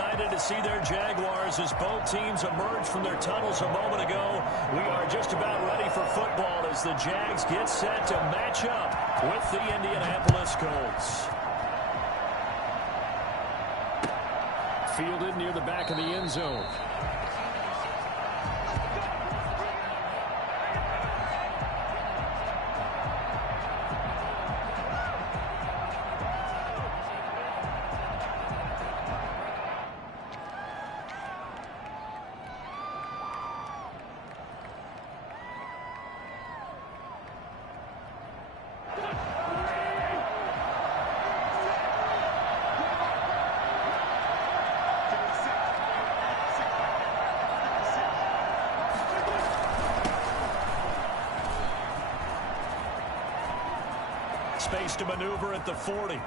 excited to see their Jaguars as both teams emerge from their tunnels a moment ago. We are just about ready for football as the Jags get set to match up with the Indianapolis Colts. Fielded near the back of the end zone. Space to maneuver at the 40.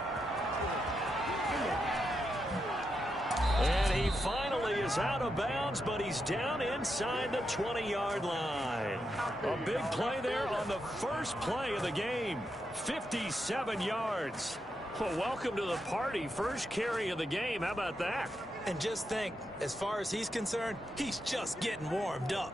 And he finally is out of bounds, but he's down inside the 20-yard line. A big play there on the first play of the game. 57 yards. Well, welcome to the party. First carry of the game. How about that? And just think, as far as he's concerned, he's just getting warmed up.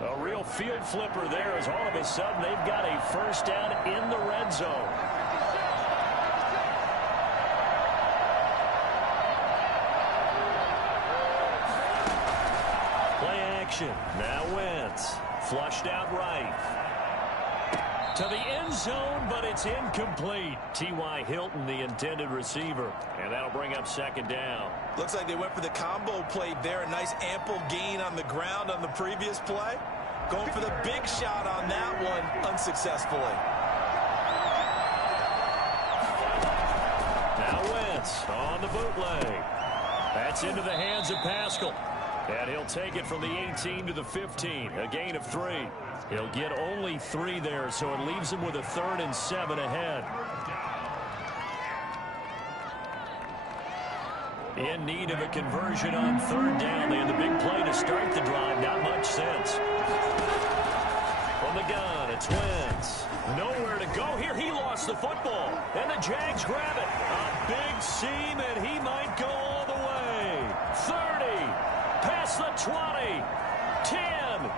A real field flipper there as all of a sudden they've got a first down in the red zone. Play action. Now Wentz. Flushed out right. To the end zone, but it's incomplete. T.Y. Hilton, the intended receiver. And that'll bring up second down. Looks like they went for the combo play there. A nice ample gain on the ground on the previous play. Going for the big shot on that one unsuccessfully. Now Wentz on the bootleg. That's into the hands of Pascal. And he'll take it from the 18 to the 15. A gain of 3. He'll get only 3 there, so it leaves him with a 3rd and 7 ahead. In need of a conversion on 3rd down. They had the big play to start the drive. Not much sense. From the gun, it's Wentz. Nowhere to go here. He lost the football. And the Jags grab it. A big seam, and he might go all the way. 30. Past the 20. 10.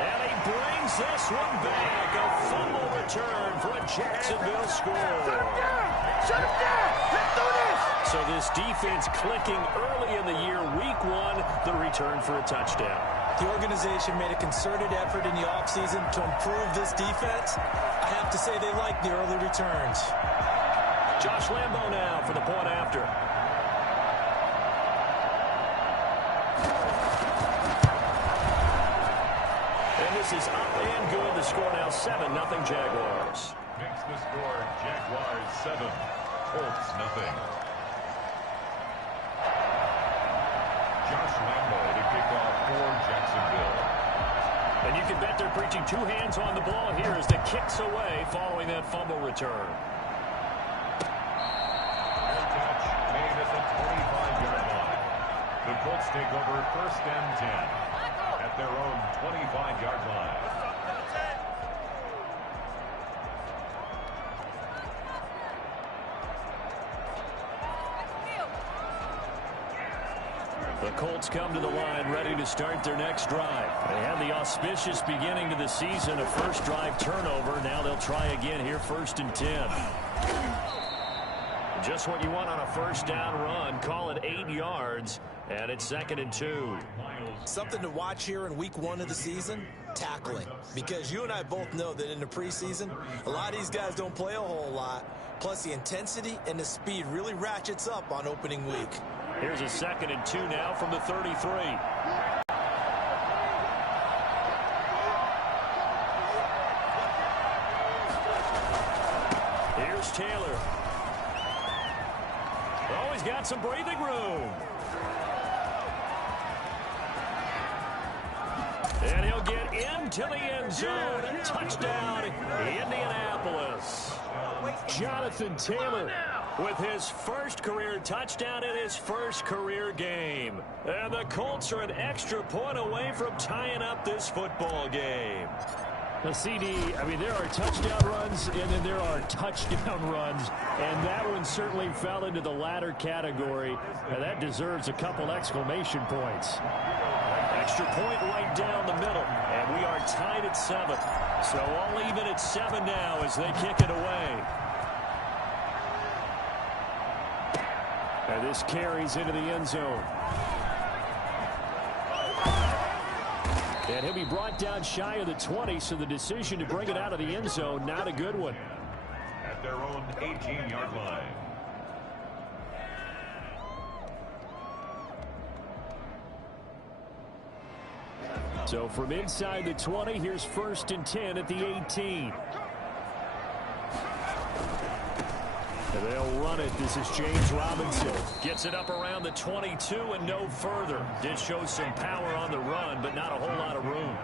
And he brings this one back. A fumble return for a Jacksonville score. Shut him down! Shut him down! Let's do this! So this defense clicking early in the year, week 1, the return for a touchdown. The organization made a concerted effort in the offseason to improve this defense. I have to say they like the early returns. Josh Lambo now for the point after. And this is up and good. The score now 7-0 Jaguars. Makes the score Jaguars 7, Colts 0. Josh Lambo to kick off for Jacksonville. And you can bet they're preaching 2 hands on the ball here as the kick's away following that fumble return. Air catch made at the 25-yard line. The Colts take over 1st and 10 at their own 25-yard line. The Colts come to the line ready to start their next drive. They had the auspicious beginning to the season, a first drive turnover. Now they'll try again here, 1st and 10. Just what you want on a first down run. Call it 8 yards, and it's 2nd and 2. Something to watch here in week 1 of the season, tackling. Because you and I both know that in the preseason, a lot of these guys don't play a whole lot. Plus the intensity and the speed really ratchets up on opening week. Here's a 2nd and 2 now from the 33. Here's Taylor. Oh, he's got some breathing room. And he'll get into the end zone. Touchdown, Indianapolis. Jonathan Taylor with his first career touchdown in his first career game. And the Colts are an extra point away from tying up this football game. The CD, I mean, there are touchdown runs, and then there are touchdown runs, and that one certainly fell into the latter category, and that deserves a couple exclamation points. Extra point right down the middle, and we are tied at 7. So all even at 7 now as they kick it away. And this carries into the end zone. And he'll be brought down shy of the 20, so the decision to bring it out of the end zone, not a good one. At their own 18-yard line. So from inside the 20, here's 1st and 10 at the 18. And they'll run it. This is James Robinson. Gets it up around the 22 and no further. Did show some power on the run, but not a whole lot of room.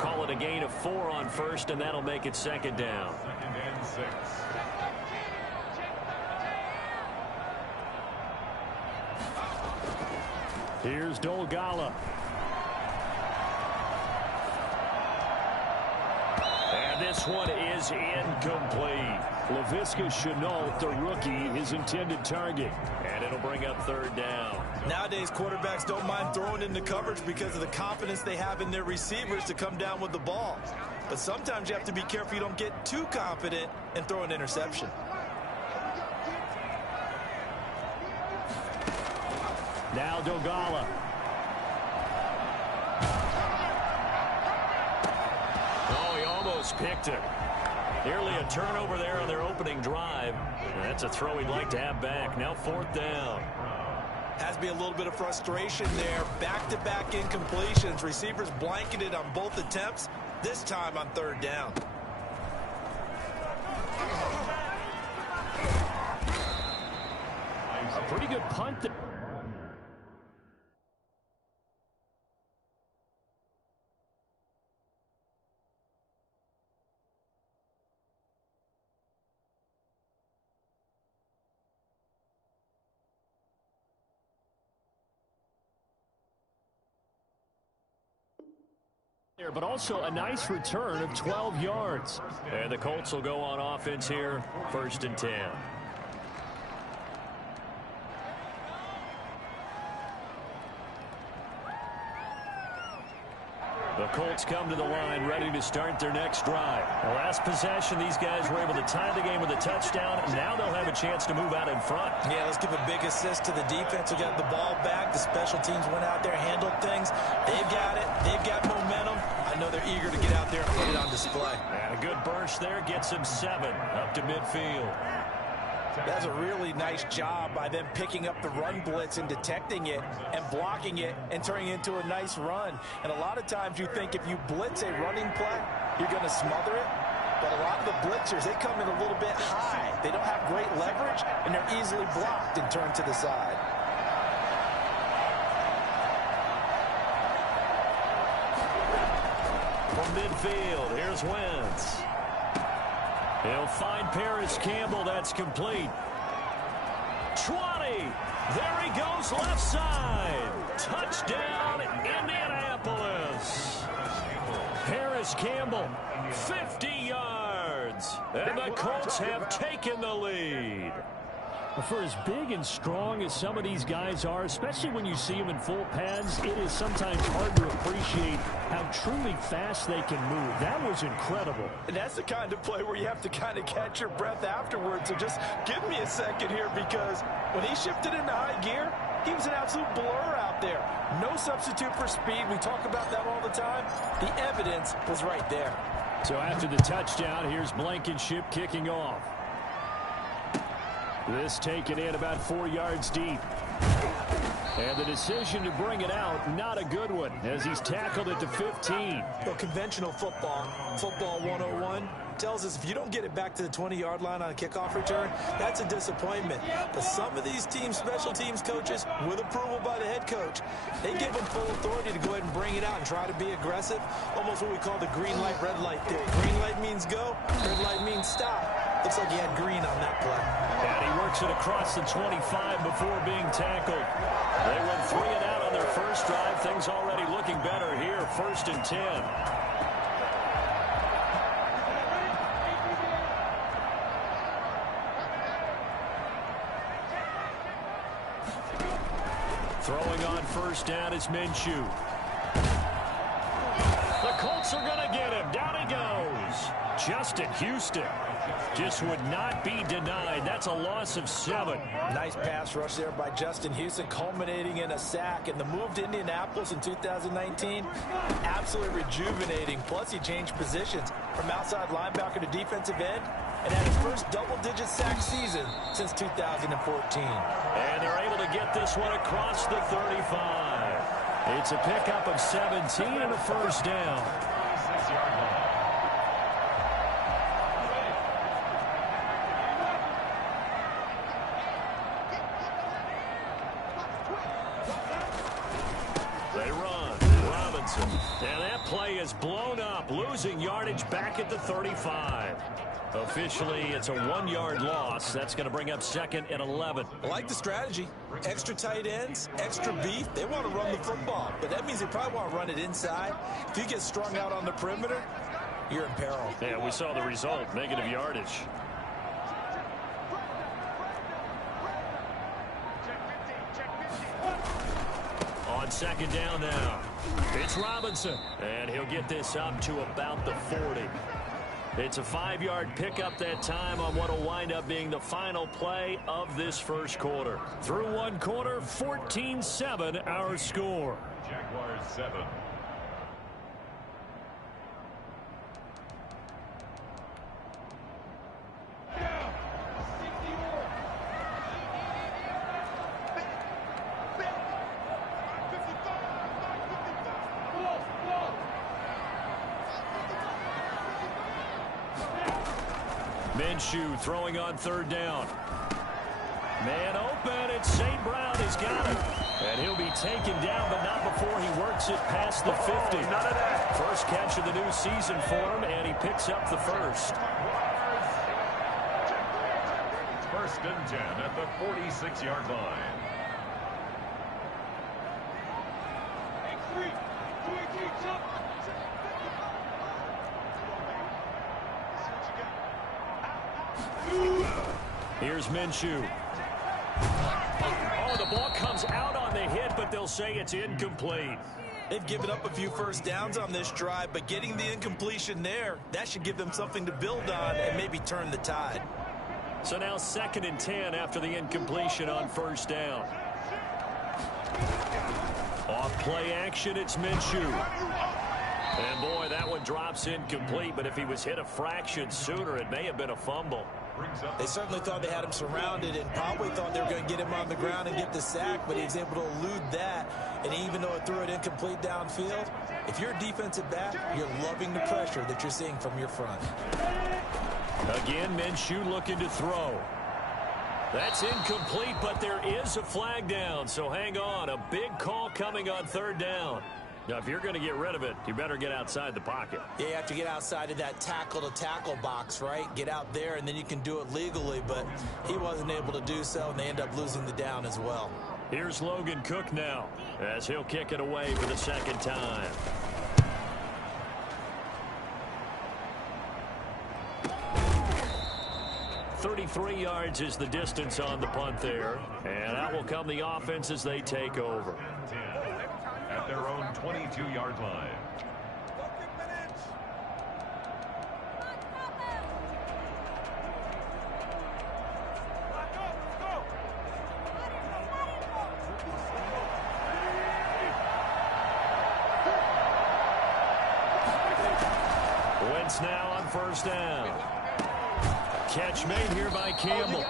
Call it a gain of 4 on 1st, and that'll make it 2nd down. 2nd and 6. Here's Dolgala. And this one is incomplete. Laviska Shenault, the rookie, his intended target. And it'll bring up 3rd down. Nowadays, quarterbacks don't mind throwing into coverage because of the confidence they have in their receivers to come down with the ball. But sometimes you have to be careful you don't get too confident and throw an interception. Now Dolgala. Oh, he almost picked it. Nearly a turnover there on their opening drive. That's a throw he'd like to have back. Now 4th down. Has to be a little bit of frustration there. Back-to-back incompletions. Receivers blanketed on both attempts, this time on 3rd down. A pretty good punt there. But also a nice return of 12 yards. And the Colts will go on offense here, 1st and 10. The Colts come to the line ready to start their next drive. The last possession, these guys were able to tie the game with a touchdown. Now they'll have a chance to move out in front. Yeah, let's give a big assist to the defense who got the ball back. The special teams went out there, handled things. They've got it. They've got momentum. I know they're eager to get out there and put it on display. And a good burst there gets him 7 up to midfield. That's a really nice job by them picking up the run blitz and detecting it and blocking it and turning it into a nice run. And a lot of times you think if you blitz a running play, you're going to smother it. But a lot of the blitzers, they come in a little bit high. They don't have great leverage, and they're easily blocked and turned to the side. From midfield, here's Wentz. He'll find Paris Campbell. That's complete. 20. There he goes, left side. Touchdown, Indianapolis. Paris Campbell, 50 yards. And the Colts have taken the lead. For as big and strong as some of these guys are, especially when you see them in full pads, it is sometimes hard to appreciate how truly fast they can move. That was incredible. And that's the kind of play where you have to kind of catch your breath afterwards. So just give me a second here, because when he shifted into high gear, he was an absolute blur out there. No substitute for speed. We talk about that all the time. The evidence was right there. So after the touchdown, here's Blankenship kicking off. This taken in about 4 yards deep. And the decision to bring it out, not a good one, as he's tackled at the 15. Well, conventional football 101, tells us if you don't get it back to the 20-yard line on a kickoff return, that's a disappointment. But some of these teams, special teams coaches, with approval by the head coach, they give them full authority to go ahead and bring it out and try to be aggressive. Almost what we call the green light, red light theory. Green light means go, red light means stop. Looks like he had green on that play. And he works it across the 25 before being tackled. They went 3 and out on their first drive. Things already looking better here. 1st and 10. Throwing on 1st down is Minshew. The Colts are going to get him. Down he goes. Justin Houston just would not be denied. That's a loss of 7. Nice pass rush there by Justin Houston, culminating in a sack. And the move to Indianapolis in 2019, absolutely rejuvenating. Plus, he changed positions from outside linebacker to defensive end and had his first double-digit sack season since 2014. And they're able to get this one across the 35. It's a pickup of 17 and a 1st down. 6-yard line. They run. Robinson. And that play is blown up, losing yardage back at the 35. Officially, it's a 1-yard loss. That's going to bring up 2nd and 11. I like the strategy. Extra tight ends, extra beef. They want to run the football, but that means they probably want to run it inside. If you get strung out on the perimeter, you're in peril. Yeah, we saw the result, negative yardage. On 2nd down now, it's Robinson, and he'll get this up to about the 40. It's a 5-yard pickup that time on what will wind up being the final play of this first quarter. Through 1 quarter, 14-7 our score. Jaguars 7. Minshew throwing on 3rd down. Man open, it's St. Brown. He's got it. And he'll be taken down, but not before he works it past the 50. None of that. First catch of the new season for him, and he picks up the 1st. 1st and 10 at the 46-yard line. Here's Minshew. Oh, the ball comes out on the hit, but they'll say it's incomplete. They've given up a few first downs on this drive, but getting the incompletion there, that should give them something to build on and maybe turn the tide. So now 2nd and 10 after the incompletion on 1st down. Off play action, it's Minshew. And boy, that one drops incomplete, but if he was hit a fraction sooner, it may have been a fumble. They certainly thought they had him surrounded and probably thought they were going to get him on the ground and get the sack, but he was able to elude that. And even though it threw it incomplete downfield, if you're a defensive back, you're loving the pressure that you're seeing from your front. Again, Minshew looking to throw. That's incomplete, but there is a flag down, so hang on. A big call coming on 3rd down. Now, if you're going to get rid of it, you better get outside the pocket. Yeah, you have to get outside of that tackle-to-tackle box, right? Get out there, and then you can do it legally, but he wasn't able to do so, and they end up losing the down as well. Here's Logan Cook now, as he'll kick it away for the 2nd time. .33 yards is the distance on the punt there, and that will come the offense as they take over. 10 at their own 22-yard line. Wentz now on 1st down. Catch made here by Campbell.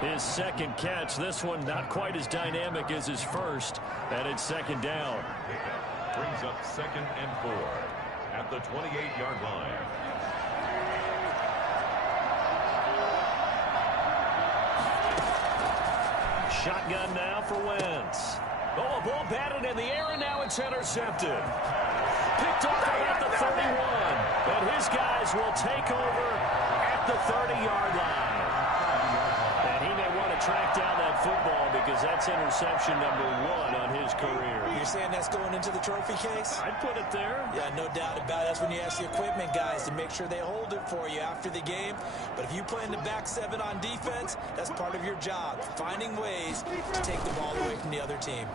His 2nd catch. This one not quite as dynamic as his first. And it's 2nd down. Pickup brings up 2nd and 4 at the 28-yard line. Shotgun now for Wentz. Oh, a ball batted in the air, and now it's intercepted. Picked off at the 31. And his guys will take over at the 30-yard line. And he may want to track down that football because that's interception number 1 on his career. You're saying that's going into the trophy case? I'd put it there. Yeah, no doubt about it. That's when you ask the equipment guys to make sure they hold it for you after the game. But if you play in the back 7 on defense, that's part of your job, finding ways to take the ball away from the other team.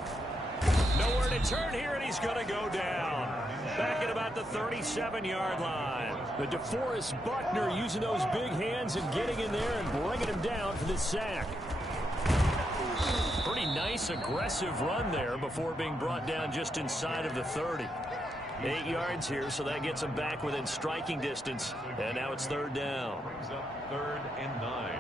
Nowhere to turn here, and he's going to go down. Back at about the 37-yard line. The DeForest Buckner using those big hands and getting in there and bringing him down for the sack. Pretty nice, aggressive run there before being brought down just inside of the 30. 8 yards here, so that gets him back within striking distance. And now it's 3rd down. Brings up 3rd and 9.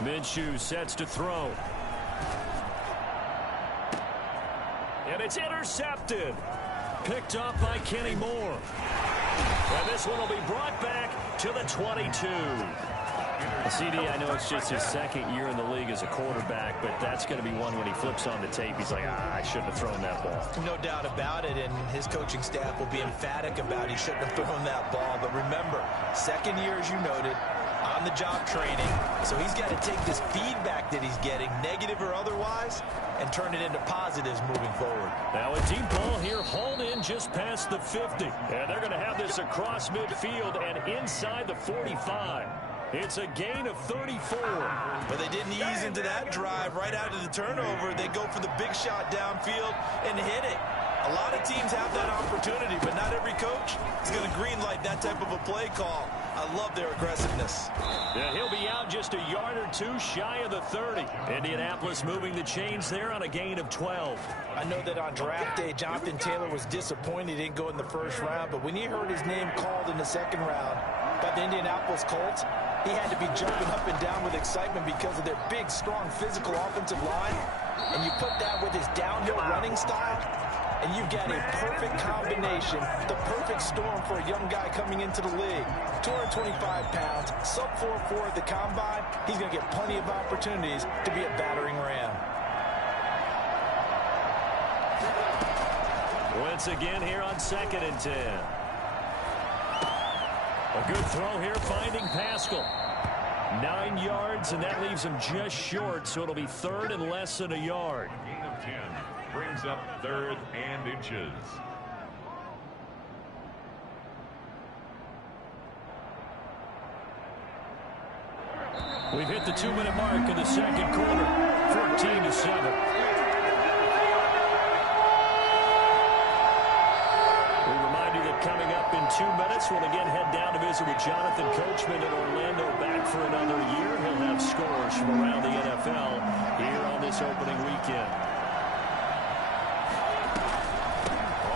Minshew sets to throw. And it's intercepted. Picked off by Kenny Moore. And this one will be brought back to the 22. CD, I know it's just his 2nd year in the league as a quarterback, but that's going to be one when he flips on the tape. He's like, I shouldn't have thrown that ball. No doubt about it, and his coaching staff will be emphatic about he shouldn't have thrown that ball. But remember, 2nd year, as you noted, on-the-job training. So he's got to take this feedback that he's getting, negative or otherwise, and turn it into positives moving forward. Now a deep ball here, hauled in just past the 50. And they're going to have this across midfield and inside the 45. It's a gain of 34. But they didn't ease into that drive right out of the turnover. They go for the big shot downfield and hit it. A lot of teams have that opportunity, but not every coach is going to greenlight that type of a play call. I love their aggressiveness. Yeah, he'll be out just a yard or 2 shy of the 30. Indianapolis moving the chains there on a gain of 12. I know that on draft day, Jonathan Taylor was disappointed he didn't go in the 1st round, but when he heard his name called in the 2nd round by the Indianapolis Colts, he had to be jumping up and down with excitement because of their big, strong, physical offensive line. And you put that with his downhill running style, and you've got a perfect combination, the perfect storm for a young guy coming into the league. 225 pounds, sub 4.4 at the combine. He's going to get plenty of opportunities to be a battering ram. Once again here on 2nd and 10. A good throw here, finding Pascal. 9 yards, and that leaves him just short, so it'll be 3rd and less than a yard. Gain of 10 brings up 3rd and inches. We've hit the 2-minute mark in the 2nd quarter, 14-7. Coming up in 2 minutes, we'll again head down to visit with Jonathan Coachman in Orlando, back for another year. He'll have scores from around the NFL here on this opening weekend.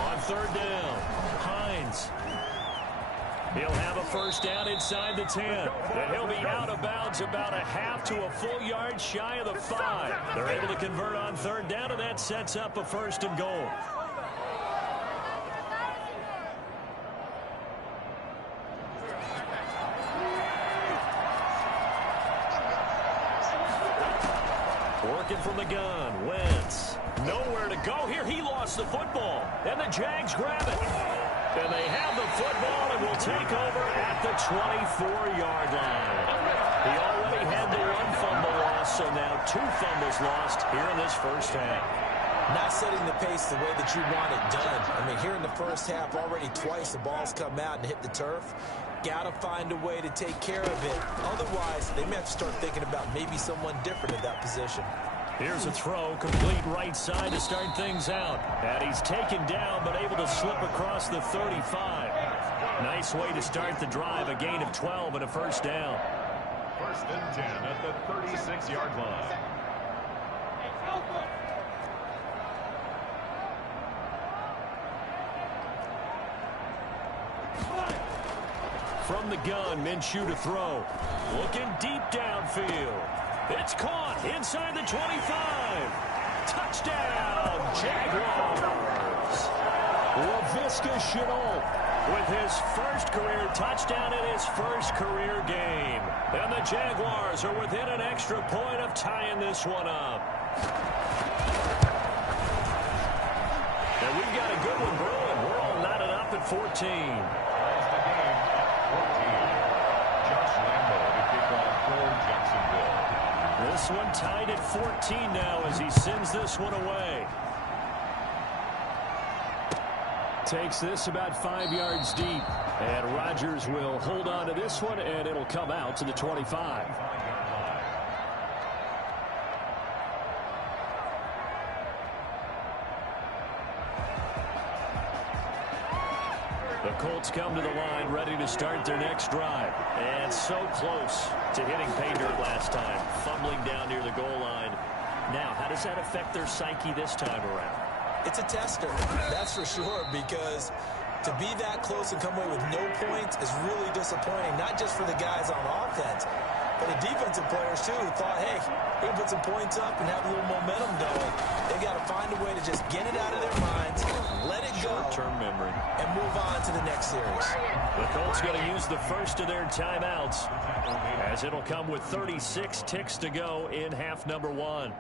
On 3rd down, Hines. He'll have a 1st down inside the 10. And he'll be out of bounds about a half to a full yard shy of the 5. They're able to convert on 3rd down, and that sets up a 1st and goal. Working from the gun, Wentz. Nowhere to go here. He lost the football, and the Jags grab it. And they have the football and will take over at the 24-yard line. He already had the 1 fumble loss, so now 2 fumbles lost here in this 1st half. Not setting the pace the way that you want it done. I mean, here in the 1st half, already twice the ball's come out and hit the turf. Got to find a way to take care of it. Otherwise, they may have to start thinking about maybe someone different at that position. Here's a throw, complete right side to start things out. And he's taken down, but able to slip across the 35. Nice way to start the drive, a gain of 12 and a 1st down. 1st and 10 at the 36-yard line. From the gun, Minshew to throw. Looking deep downfield. It's caught inside the 25. Touchdown, Jaguars. Laviska Shenault with his 1st career touchdown in his 1st career game. And the Jaguars are within an extra point of tying this one up. And we've got a good one brewing. We're all knotted up at 14. Ties the game at 14. Josh Lambo to kick off for Jacksonville. This one tied at 14 now as he sends this one away. Takes this about 5 yards deep. And Rodgers will hold on to this one, and it'll come out to the 25. The Colts come to the line ready to start their next drive. And so close to hitting pay dirt last time. Fumbling down near the goal line. Now, how does that affect their psyche this time around? It's a tester, that's for sure, because to be that close and come away with no points is really disappointing, not just for the guys on offense, but the defensive players, too, who thought, hey, we can put some points up and have a little momentum going. They got to find a way to just get it out of their minds, let it go, short-term memory, and move on to the next series. The Colts going to use the first of their timeouts, as it'll come with 36 ticks to go in half number 1.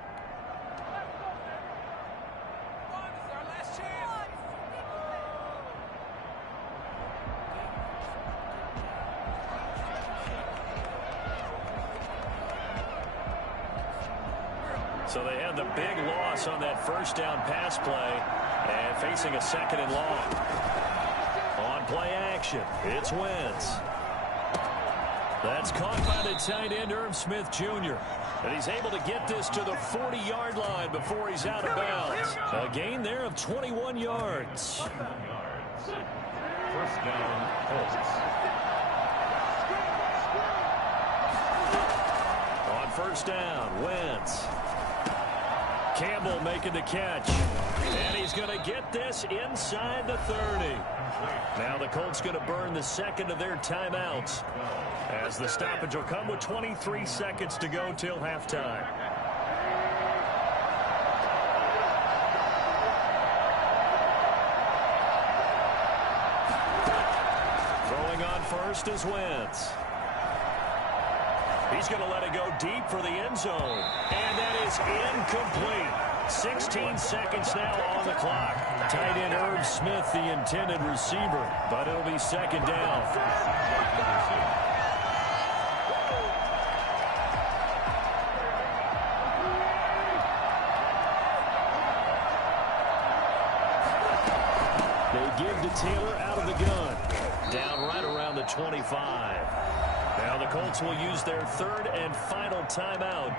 So they had the big loss on that first down pass play and facing a second and long. On play action, it's Wentz. That's caught by the tight end, Irv Smith Jr. And he's able to get this to the 40-yard line before he's out of bounds. A gain there of 21 yards. First down, Colts. On first down, Wentz. Campbell making the catch. And he's going to get this inside the 30. Now the Colts going to burn the second of their timeouts, as the stoppage will come with 23 seconds to go till halftime. Throwing on first is Wentz. He's going to let it go deep for the end zone. And that is incomplete. 16 seconds now on the clock. Tight end Irv Smith, the intended receiver. But it'll be second down. They give to Taylor out of the gun. Down right around the 25. Now the Colts will use their third and final timeout,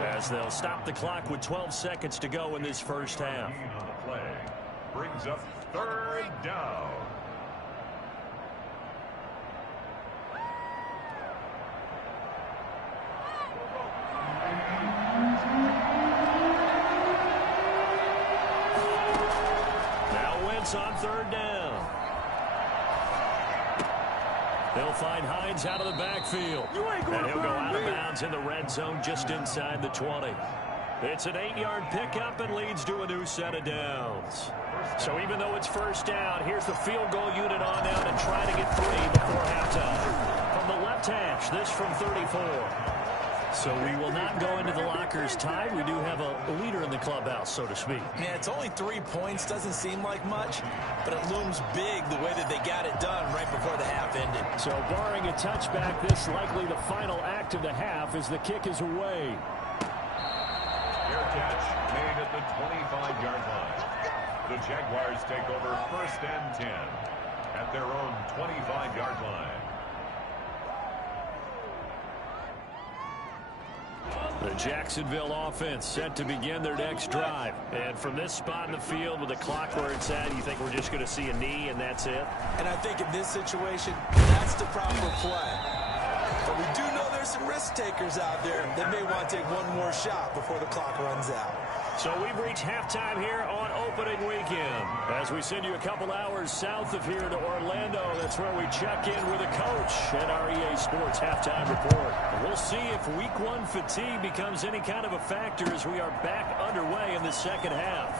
as they'll stop the clock with 12 seconds to go in this first half. Play brings up third down. Now Wentz on third down. They'll find Hines out of the backfield. And he'll go out of bounds in the red zone just inside the 20. It's an 8-yard pickup and leads to a new set of downs. So even though it's first down, here's the field goal unit on now to try to get 3 before halftime. From the left hash, this from 34. So we will not go into the lockers tied. We do have a leader in the clubhouse, so to speak. Man, it's only 3 points. Doesn't seem like much, but it looms big the way that they got it done right before the half ended. So barring a touchback, this likely the final act of the half as the kick is away. Fair catch made at the 25-yard line. The Jaguars take over first and 10 at their own 25-yard line. The Jacksonville offense set to begin their next drive. And from this spot in the field with the clock where it's at, you think we're just going to see a knee and that's it? And I think in this situation, that's the proper play. But we do know there's some risk takers out there that may want to take one more shot before the clock runs out. So we've reached halftime here on opening weekend. As we send you a couple hours south of here to Orlando, that's where we check in with a coach at our EA Sports Halftime Report. We'll see if Week 1 fatigue becomes any kind of a factor as we are back underway in the second half.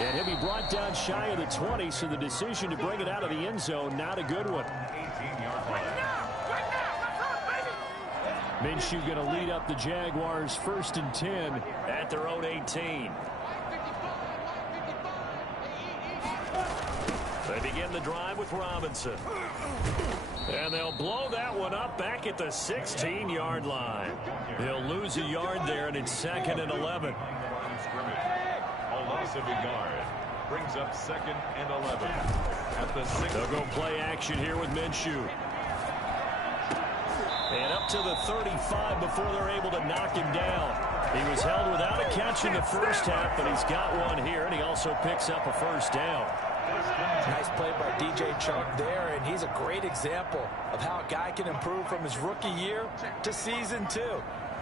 And he'll be brought down shy of the 20, so the decision to bring it out of the end zone, not a good one. 18-yard line. Minshew going to lead up the Jaguars 1st and 10 at their own 18. They begin the drive with Robinson. And they'll blow that one up back at the 16-yard line. They'll lose a yard there, and it's 2nd and 11. A loss of a yard brings up 2nd and 11 at the 6. They'll go play action here with Minshew. And up to the 35 before they're able to knock him down. He was held without a catch in the first half, but he's got one here, and he also picks up a 1st down. Nice play by DJ Chark there, and he's a great example of how a guy can improve from his rookie year to season 2.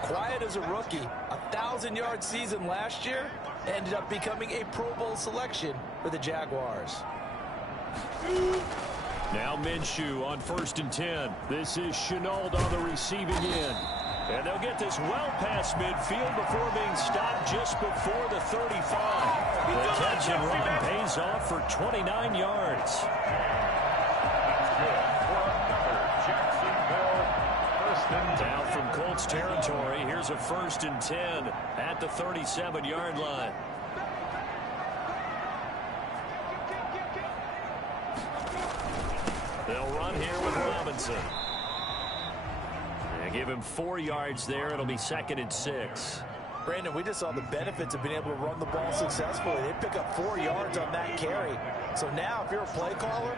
Quiet as a rookie, 1,000-yard season last year, ended up becoming a Pro Bowl selection for the Jaguars. Now Minshew on 1st and 10. This is Chenault on the receiving end. And they'll get this well past midfield before being stopped just before the 35. The catch and run pays off for 29 yards. That's good for Jacksonville. 1st and 10. Down from Colts territory, here's a 1st and 10 at the 37-yard line. They'll run here with Robinson. They give him 4 yards there. It'll be 2nd and 6. Brandon, we just saw the benefits of being able to run the ball successfully. They pick up 4 yards on that carry. So now, if you're a play caller,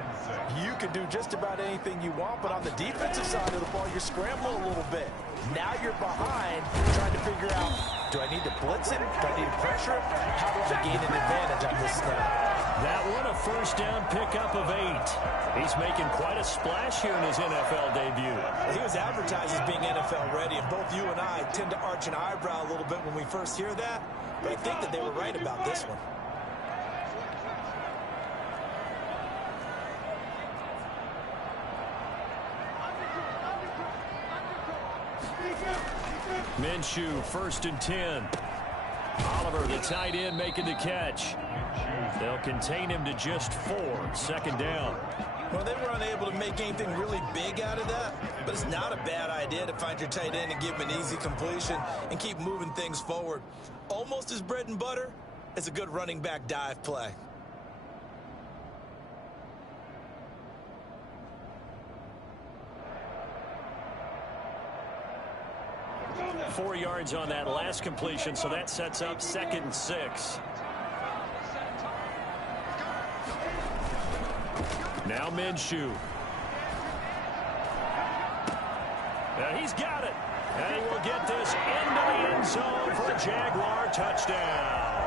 you can do just about anything you want. But on the defensive side of the ball, you're scrambling a little bit. Now you're behind, trying to figure out, do I need to blitz him? Do I need to pressure him? How do I gain an advantage on this snap? That one a 1st down pickup of 8. He's making quite a splash here in his NFL debut. He was advertised as being NFL ready, and both you and I tend to arch an eyebrow a little bit when we first hear that. But I think that they were right about this one. Minshew, 1st and 10. Oliver, the tight end, making the catch. They'll contain him to just 4. 2nd down. Well, they were unable to make anything really big out of that, but it's not a bad idea to find your tight end and give him an easy completion and keep moving things forward. Almost as bread and butter as a good running back dive play. Four yards on that last completion, so that sets up 2nd and 6. Now Minshew. And he's got it. And he will get this into the end zone for a Jaguar touchdown.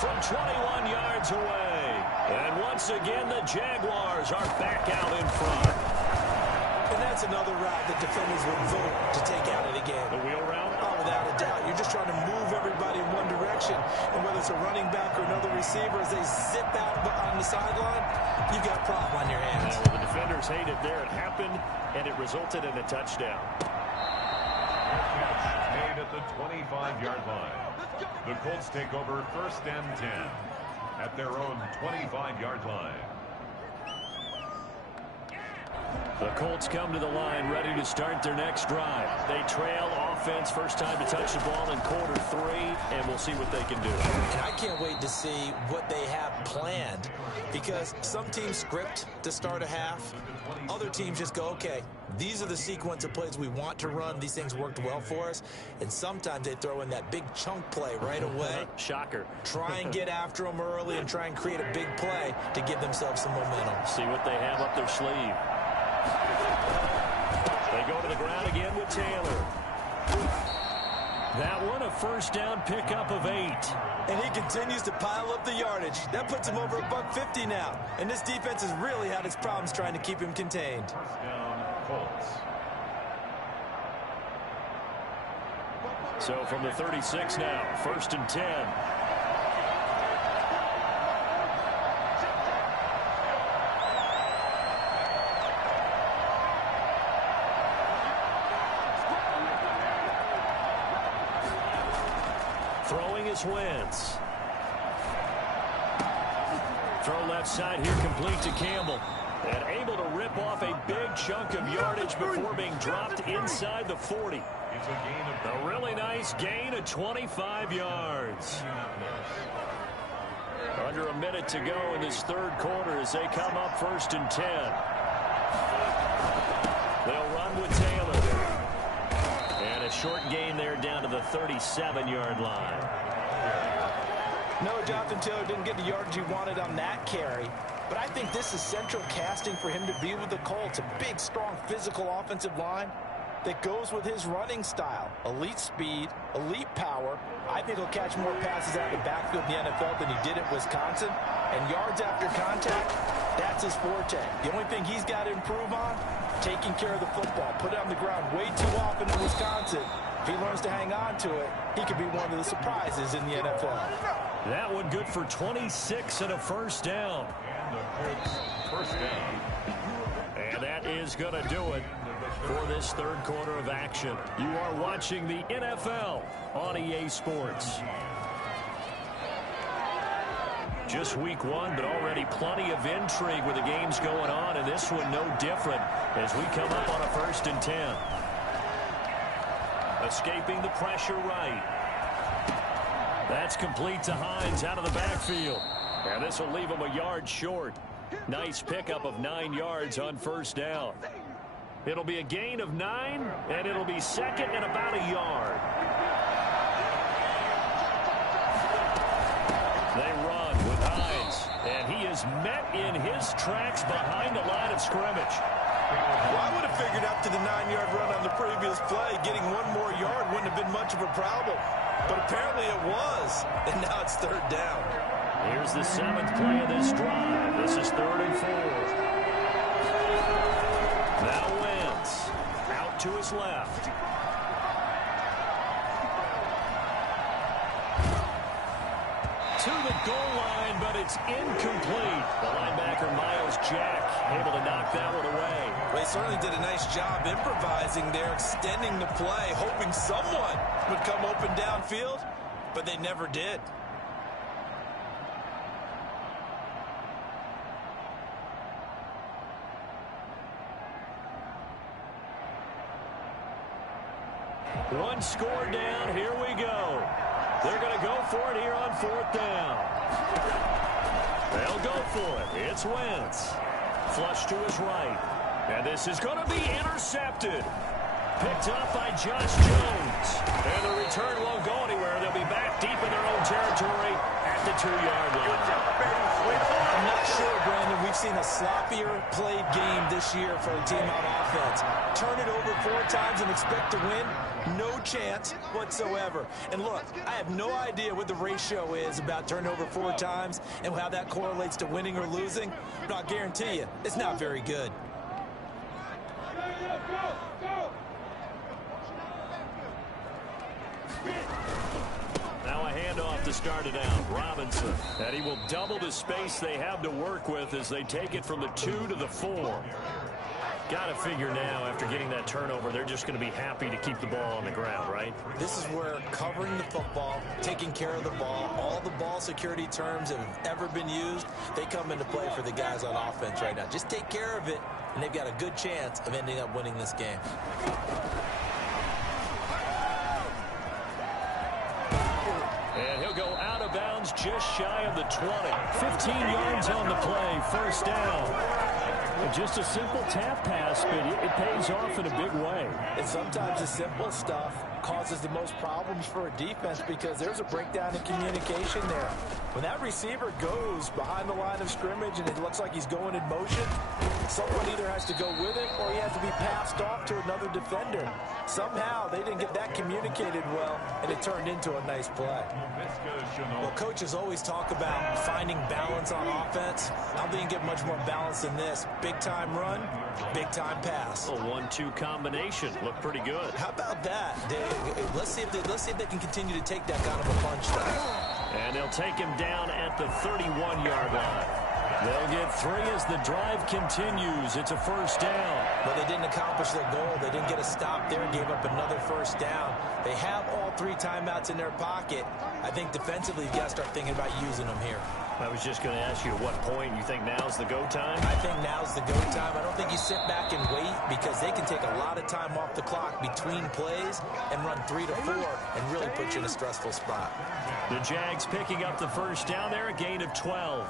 From 21 yards away. And once again, the Jaguars are back out in front. And that's another route that defenders would vote to take out of the game. The wheel route? Oh, without a doubt. You're just trying to move everybody in one direction. And whether it's a running back or another receiver, as they zip out on the sideline, you've got a problem on your hands. Yeah, well, the defenders hate it there. It happened, and it resulted in a touchdown. Catch made at the 25-yard line. The Colts take over 1st and 10 at their own 25-yard line. The Colts come to the line ready to start their next drive. They trail offense, first time to touch the ball in quarter 3, and we'll see what they can do. And I can't wait to see what they have planned, because some teams script to start a half. Other teams just go, okay, these are the sequence of plays we want to run. These things worked well for us. And sometimes they throw in that big chunk play right away. Shocker. Try and get after them early and try and create a big play to give themselves some momentum. See what they have up their sleeve. They go to the ground again with Taylor. That one a 1st down pickup of 8. And he continues to pile up the yardage. That puts him over $150 now. And this defense has really had its problems trying to keep him contained. 1st down, Colts. So from the 36 now, 1st and 10. Throwing is Wentz. Throw left side here complete to Campbell. And able to rip off a big chunk of yardage before being dropped inside the 40. It's a gain of A really nice gain of 25 yards. Under a minute to go in this third quarter as they come up 1st and 10. They'll run with Taylor. And a short gain there down to the 37-yard line. No, Jonathan Taylor didn't get the yardage he wanted on that carry. But I think this is central casting for him to be with the Colts. A big, strong, physical offensive line that goes with his running style. Elite speed, elite power. I think he'll catch more passes out of the backfield in the NFL than he did at Wisconsin. And yards after contact, that's his forte. The only thing he's got to improve on, taking care of the football. Put it on the ground way too often in Wisconsin. If he learns to hang on to it, he could be one of the surprises in the NFL. That one good for 26 and a first down. And the Colts first down. And that is going to do it for this third quarter of action. You are watching the NFL on EA Sports. Just week one, but already plenty of intrigue with the games going on, and this one no different as we come up on a 1st and 10. Escaping the pressure right. That's complete to Hines out of the backfield. And this will leave him a yard short. Nice pickup of 9 yards on first down. It'll be a gain of 9, and it'll be second and about a yard. They run with Hines, and he is met in his tracks behind the line of scrimmage. Well, I would have figured after the 9-yard run on the previous play, getting one more yard wouldn't have been much of a problem. But apparently it was, and now it's third down. Here's the 7th play of this drive. This is 3rd and 4. Now Wentz out to his left. To the goal line, but it's incomplete. The linebacker, Miles Jack, able to knock that one away. Well, he certainly did a nice job improvising there, extending the play, hoping someone would come open downfield, but they never did. One score down. Here we go. They're going to go for it here on 4th down. They'll go for it. It's Wentz. Flush to his right. And this is going to be intercepted. Picked up by Josh Jones. And the return won't go anywhere. They'll be back deep in their own territory at the 2-yard line. I'm not sure, Brandon, we've seen a sloppier played game this year for a team on offense. Turn it over 4 times and expect to win? No chance whatsoever. And look, I have no idea what the ratio is about turning over 4 times and how that correlates to winning or losing, but I'll guarantee you, it's not very good. Now a handoff to start it out. Robinson. And he will double the space they have to work with as they take it from the 2 to the 4. Got to figure now, after getting that turnover, they're just going to be happy to keep the ball on the ground, right? This is where covering the football, taking care of the ball, all the ball security terms that have ever been used, they come into play for the guys on offense right now. Just take care of it, and they've got a good chance of ending up winning this game. And he'll go out of bounds just shy of the 20. 15 yards on the play, first down. Just a simple tap pass, but it pays off in a big way. And sometimes the simple stuff causes the most problems for a defense because there's a breakdown in communication there. When that receiver goes behind the line of scrimmage and it looks like he's going in motion, someone either has to go with it or he has to be passed off to another defender. Somehow they didn't get that communicated well, and it turned into a nice play. Well, coaches always talk about finding balance on offense. I don't think you get much more balance than this. Big-time run, big-time pass. A 1-2 combination. Looked pretty good. How about that? Let's see if they can continue to take that kind of a punch though. And they'll take him down at the 31-yard line. They'll get 3 as the drive continues. It's a first down. But they didn't accomplish their goal. They didn't get a stop there, gave up another first down. They have all 3 timeouts in their pocket. I think defensively, you've got to start thinking about using them here. I was just going to ask you at what point you think now's the go time? I think now's the go time. I don't think you sit back and wait because they can take a lot of time off the clock between plays and run 3 to 4 and really put you in a stressful spot. The Jags picking up the first down there, a gain of 12.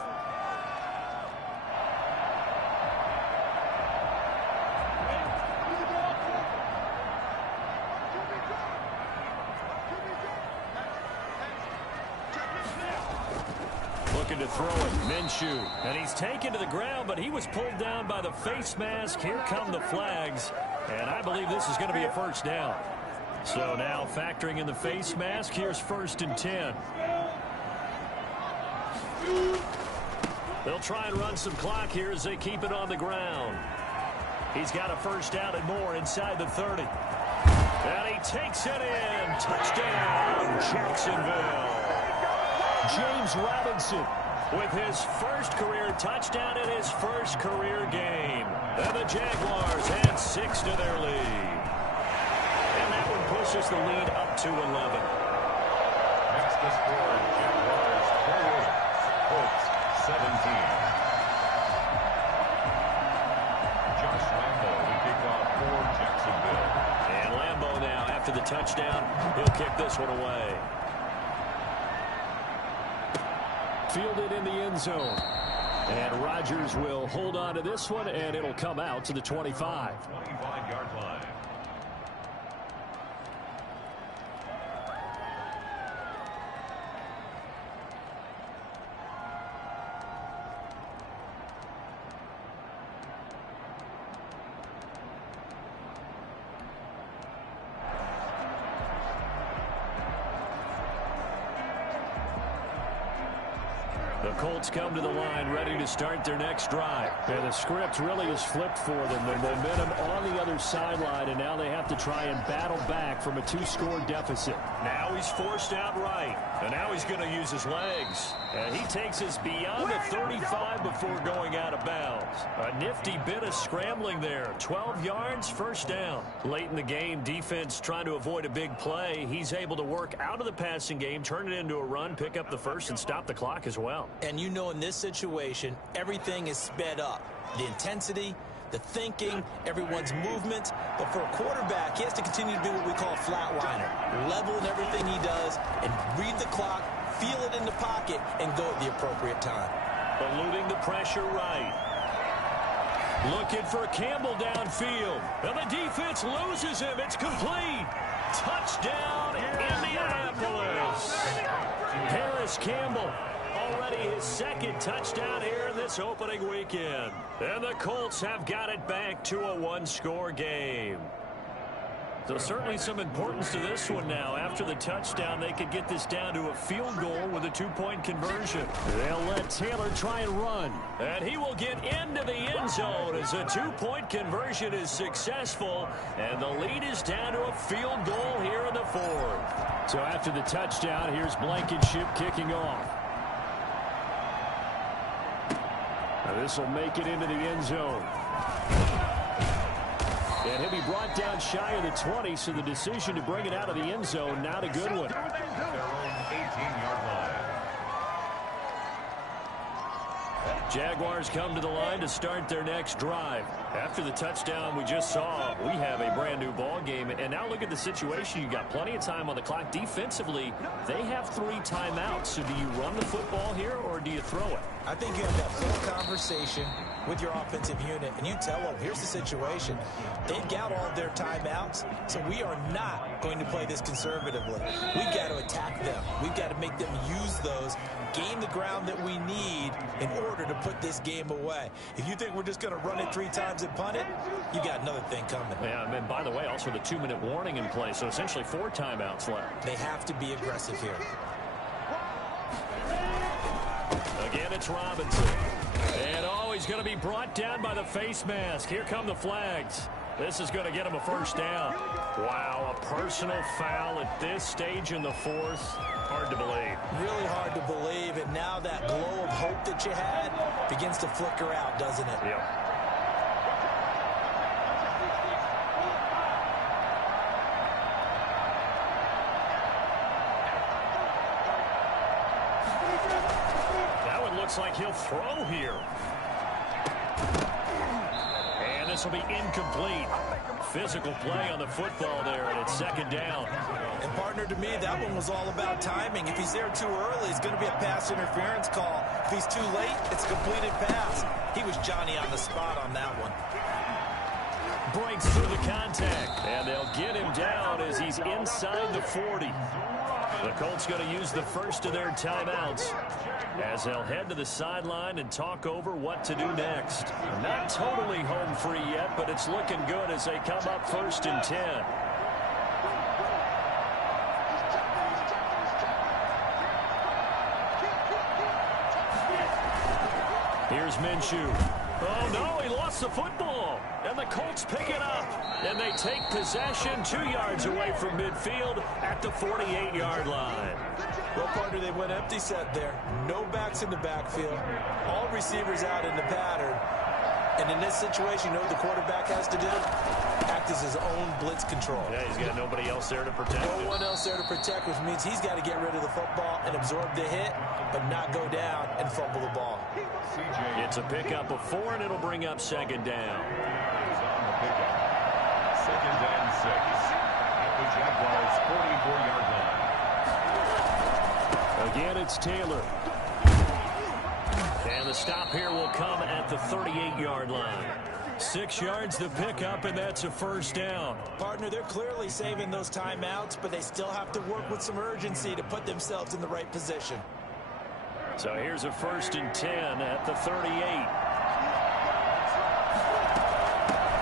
Looking to throw it, Minshew. And he's taken to the ground, but he was pulled down by the face mask. Here come the flags. And I believe this is going to be a first down. So now factoring in the face mask, here's 1st and 10. They'll try and run some clock here as they keep it on the ground. He's got a first down and more inside the 30. And he takes it in. Touchdown, Jacksonville. James Robinson with his first career touchdown in his first career game. And the Jaguars add 6 to their lead. And that one pushes the lead up to 11. Next to score, Jaguars 28, Colts 17. Josh Lambo to kick off for Jacksonville. And Lambo now, after the touchdown, he'll kick this one away. Fielded in the end zone. And Rodgers will hold on to this one, and it'll come out to the 25. 25-yard line. The Colts come to the line ready to start their next drive. And the script really is flipped for them. The momentum on the other sideline, and now they have to try and battle back from a 2-score deficit. Now he's forced out right. And now he's going to use his legs. And he takes us beyond the 35 before going out of bounds. A nifty bit of scrambling there. 12 yards, first down. Late in the game, defense trying to avoid a big play. He's able to work out of the passing game, turn it into a run, pick up the first, and stop the clock as well. And you know in this situation, everything is sped up. The intensity, the thinking, everyone's movement. But for a quarterback, he has to continue to do what we call a flatliner. Level in everything he does and read the clock, feel it in the pocket, and go at the appropriate time. Eluding the pressure right. Looking for Campbell downfield. And the defense loses him. It's complete. Touchdown, Indianapolis. Harris Campbell. Already his second touchdown here in this opening weekend. And the Colts have got it back to a 1-score game. So certainly some importance to this one now. After the touchdown, they could get this down to a field goal with a 2-point conversion. They'll let Taylor try and run. And he will get into the end zone as a 2-point conversion is successful. And the lead is down to a field goal here in the 4th. So after the touchdown, here's Blankenship kicking off. Now this will make it into the end zone. And he'll be brought down shy of the 20, so the decision to bring it out of the end zone, not a good one. Their own 18-yard line. Jaguars come to the line to start their next drive. After the touchdown we just saw, we have a brand new ball game. And now look at the situation. You got plenty of time on the clock. Defensively, they have 3 timeouts. So do you run the football here or do you throw it? I think you have that full conversation with your offensive unit, and you tell them, here's the situation. They've got all of their timeouts, so we are not going to play this conservatively. We've got to attack them. We've got to make them use those, gain the ground that we need in order to put this game away. If you think we're just going to run it 3 times and punt it, you got another thing coming. Yeah, and by the way, also the 2-minute warning in play, so essentially 4 timeouts left. They have to be aggressive here. Again, it's Robinson. And he's going to be brought down by the face mask. Here come the flags. This is going to get him a first down. Wow, a personal foul at this stage in the 4th. Hard to believe. Really hard to believe, and now that glow of hope that you had begins to flicker out, doesn't it? Yep. looks like he'll throw here. And this will be incomplete. Physical play on the football there, and it's second down. And, partner, to me, that one was all about timing. If he's there too early, it's going to be a pass interference call. If he's too late, it's a completed pass. He was Johnny on the spot on that one. Breaks through the contact, and they'll get him down as he's inside the 40. The Colts going to use the first of their timeouts as they'll head to the sideline and talk over what to do next. Not totally home free yet, but it's looking good as they come up 1st and 10. Here's Minshew. Oh, no, he lost the football. And the Colts pick it up. And they take possession 2 yards away from midfield at the 48-yard line. Well, partner, they went empty set there. No backs in the backfield. All receivers out in the pattern. And in this situation, you know what the quarterback has to do? Act as his own blitz control. Yeah, he's got nobody else there to protect him. No one else there to protect, which means he's got to get rid of the football and absorb the hit, but not go down and fumble the ball. It's a pickup of 4, and it'll bring up second down. Second and 6 at the Jaguars' 44-yard line. Again, it's Taylor. And the stop here will come at the 38-yard line. 6 yards the pickup, and that's a first down. Partner, they're clearly saving those timeouts, but they still have to work with some urgency to put themselves in the right position. So here's a 1st and 10 at the 38.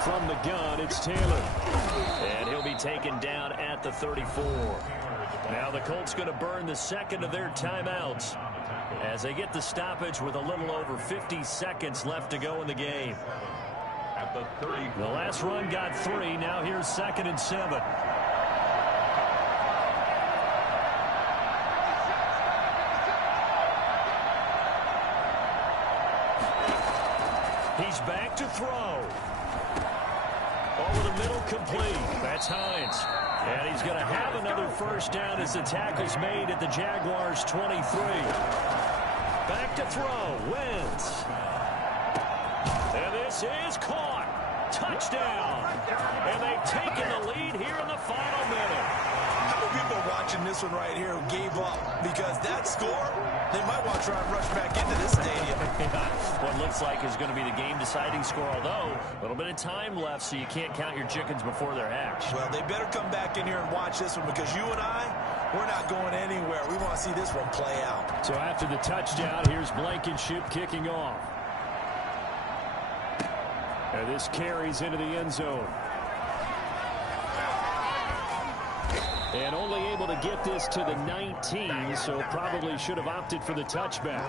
From the gun, it's Taylor. And he'll be taken down at the 34. Now the Colts going to burn the second of their timeouts as they get the stoppage with a little over 50 seconds left to go in the game. At the 30. The last run got 3. Now here's 2nd and 7. He's back to throw. Over the middle, complete. That's Hines. And he's going to have another first down as the tackle's made at the Jaguars' 23. Back to throw. Wentz. And this is caught. Touchdown. And they've taken the lead here in the final minute. How many people are watching this one right here who gave up? Because that score, they might want to try and rush back into this stadium. What looks like is going to be the game-deciding score, although a little bit of time left, so you can't count your chickens before they're hatched. Well, they better come back in here and watch this one, because you and I, we're not going anywhere. We want to see this one play out. So after the touchdown, here's Blankenship kicking off. And this carries into the end zone. And only able to get this to the 19, so probably should have opted for the touchback.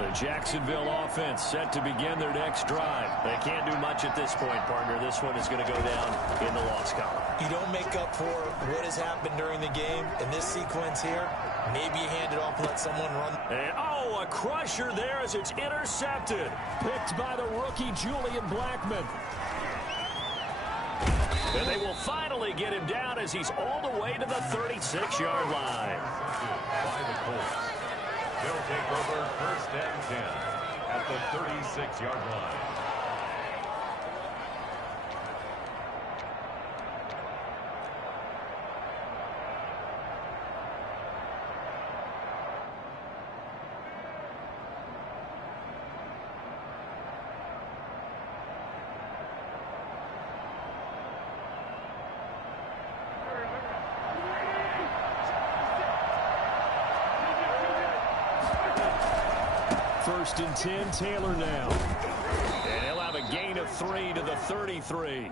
The Jacksonville offense set to begin their next drive. They can't do much at this point, partner. This one is going to go down in the loss column. You don't make up for what has happened during the game in this sequence here. Maybe you hand it off and let someone run. And, oh, a crusher there as it's intercepted. Picked by the rookie Julian Blackmon. And they will finally get him down as he's all the way to the 36-yard line. By the Colts. They'll take over 1st and 10 at the 36-yard line. First and 10, Taylor now. And he'll have a gain of 3 to the 33.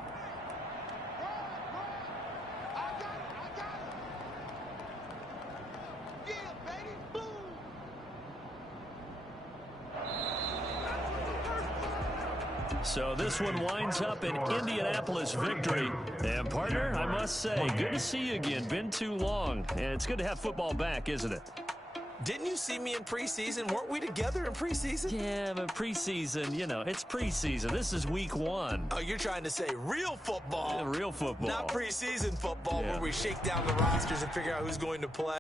So this one winds up an Indianapolis victory. And, partner, I must say, good to see you again. Been too long. And it's good to have football back, isn't it? Didn't you see me in preseason? Weren't we together in preseason? Yeah, but preseason, you know, it's preseason. This is week 1. Oh, you're trying to say real football. Yeah, real football. Not preseason football Yeah. where we shake down the rosters and figure out who's going to play.